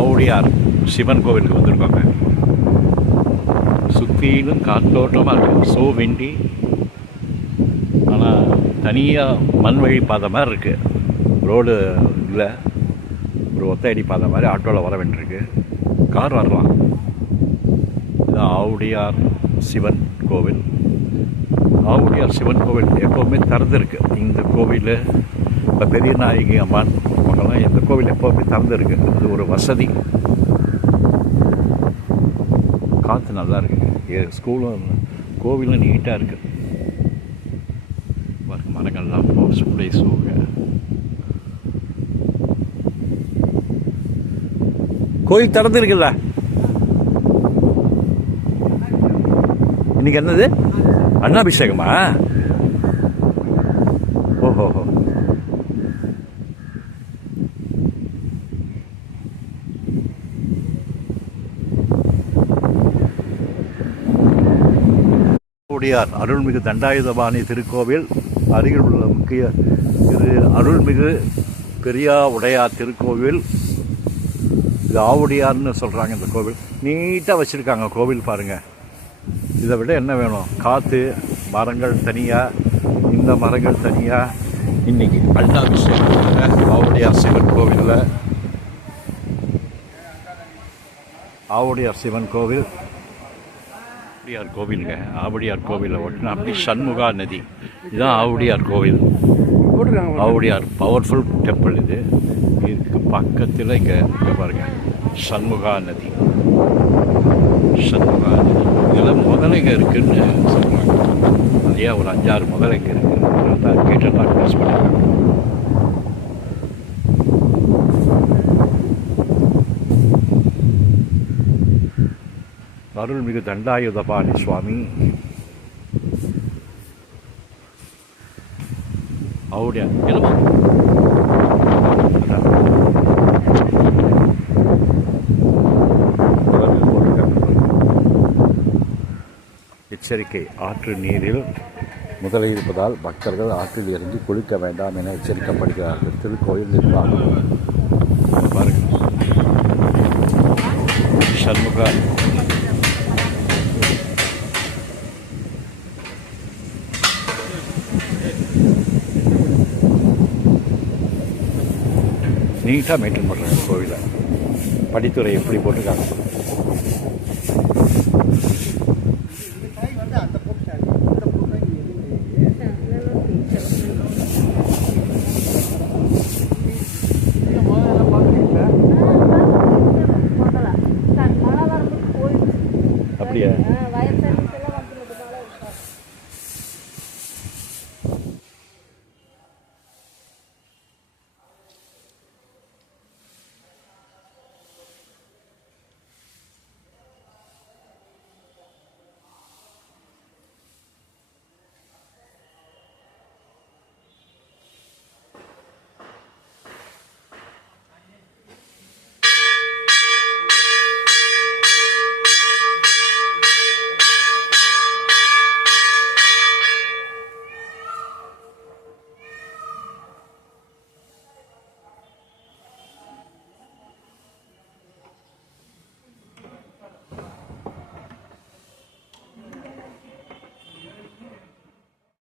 ஆவுடையார் சிவன் கோவிலுக்கு வந்திருக்கோங்க. சுற்றிலும் காத்தோட்டமாக இருக்குது. So windy. ஆனால் தனியாக மண் வழி பாதை மாதிரி இருக்குது. ரோடு இல்லை. ஒரு ஒத்தையடி பாதை மாதிரி ஆட்டோவில் வர வேண்டியிருக்கு. கார் வரலாம். இதுதான் ஆவுடையார் சிவன் கோவில். ஆவுடையார் சிவன் கோவில் எப்போவுமே திறந்துருக்கு. இந்த கோவில் இப்போ பெரிய நாயகி அம்மான் பக்கம்லாம் இந்த கோவில் எப்போவுமே திறந்துருக்கு. அது ஒரு வசதி. காற்று நல்லா இருக்குது. ஸ்கூலும் கோவிலும் நீட்டாக இருக்குது. மரங்கள்லாம் சூளை சூழ. கோயில் திறந்துருக்குல்ல. இன்னைக்கு என்னது? அண்ணாபிஷேகமா? ஓஹோ. ஆவுடையார் அருள்மிகு தண்டாயுதபாணி திருக்கோவில் அருகில் உள்ள முக்கிய அருள்மிகு பெரியா உடையார் திருக்கோவில். இது ஆவுடையார்னு சொல்கிறாங்க. இந்த கோவில் நீட்டாக வச்சுருக்காங்க. கோவில் பாருங்கள். இதை விட என்ன வேணும்? காற்று, மரங்கள் தனியாக, இந்த மரங்கள் தனியாக. இன்றைக்கி அண்ணாபிஷேகம் ஆவுடையார் சிவன் கோவிலில். ஆவுடையார் சிவன் கோவில், ஆவுடையார் கோவிலுங்க. ஆவுடையார் கோவிலில் ஒட்டினா அப்படி சண்முகா நதி. இதுதான் ஆவுடையார் கோவில். ஆவுடையார் பவர்ஃபுல் டெம்பிள் இது. இதுக்கு பக்கத்தில் இங்கே பாருங்கள் சண்முகா நதி. சண்முகா நதி இதெல்லாம் முதலைங்க இருக்குதுன்னு சொல்கிறாங்க. நிறையா ஒரு 5-6 முதலைங்க இருக்குது. கேட்டெல்லாம் க்ளோஸ் பண்ணிடுறாங்க. அருள்மிகு தண்டாயுதபாணி சுவாமி ஆவுடையார். என்னமா எச்சரிக்கை. ஆற்று நீரில் முதலை இருப்பதால் பக்தர்கள் ஆற்றில் இறங்கி குளிக்க வேண்டாம் என எச்சரிக்கப்படுகிறார்கள். திருக்கோயில் நிர்வாகம் பாருங்கள். சண்முகா நீட்டாக மெயின்டைன் பண்ணுறாங்க கோவிலை. படித்துறை எப்படி போட்டிருக்காங்க.